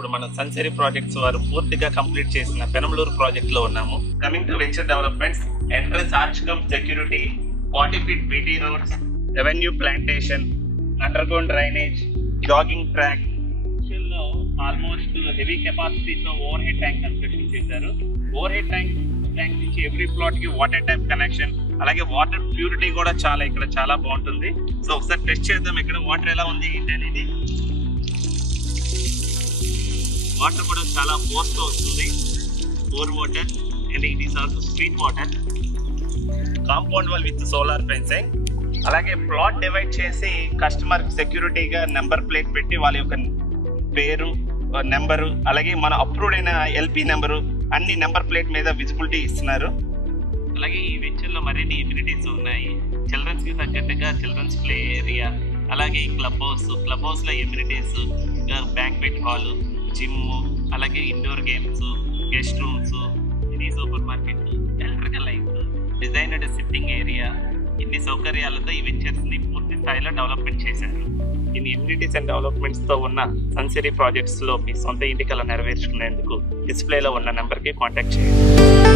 ఇప్పుడు మనం సన్సిరీ ప్రాజెక్ట్స్ వారు పూర్తిగా కంప్లీట్ చేసిన పెనంలూరు ప్రాజెక్ట్ లో ఉన్నాము. Coming to venture developments, entrance arch cum security, 40 feet BT roads, revenue plantation, under ground drainage, jogging track. Almost heavy కెపాసిటీతో ఓవర్ హెడ్ ట్యాంక్ కన్స్ట్రక్షన్ చేశారు. ఓవర్ హెడ్ ట్యాంక్ నుంచి ఎవ్రీ ప్లాట్ కి water tank connection, అలాగే water purity కూడా ఇక్కడ చాలా బాగుంటుంది. So ఒకసారి టెస్ట్ చేద్దాం ఇక్కడ వాటర్ ఎలా ఉంది ఏంటి అనేది. వాటర్ కూడా చాలా ఫోర్స్ తో వస్తుంది, bore water, and it is also street water. Compound wall with solar fencing, అలాగే ప్లాట్ డివైడ్ చేసి కస్టమర్ సెక్యూరిటీగా నెంబర్ ప్లేట్ పెట్టి వాళ్ళ యొక్క పేరు, నెంబరు, అలాగే మన అప్రూవ్డ్ అయిన ఎల్పి నెంబరు అన్ని నెంబర్ ప్లేట్ మీద విజిబిలిటీ ఇస్తున్నారు. అలాగే ఈ వెంచర్లో మరిన్ని ఎమ్యూనిటీస్ ఉన్నాయి. చిల్డ్రన్స్ కి తగ్గట్టుగా చిల్డ్రన్స్ ప్లే ఏరియా, అలాగే క్లబ్ హౌస్ లో ఎమ్యూనిటీస్, బ్యాంక్వెట్ హాల్, జిమ్, అలాగే indoor games, guest rooms, mini super market, electrical lights, designer sitting area, ఇన్ని సౌకర్యాలతో ఈ వెంచర్స్ ని పూర్తి స్థాయిలో డెవలప్మెంట్ చేశారు. ఇన్ని ఎమ్యూనిటీస్ అండ్ డెవలప్మెంట్స్ తో ఉన్న సన్సిరీ ప్రాజెక్ట్స్ లో మీ సొంత ఇంటి కల నెరవేర్చుకునేందుకు డిస్ప్లేలో ఉన్న నెంబర్కి కాంటాక్ట్ చేయండి.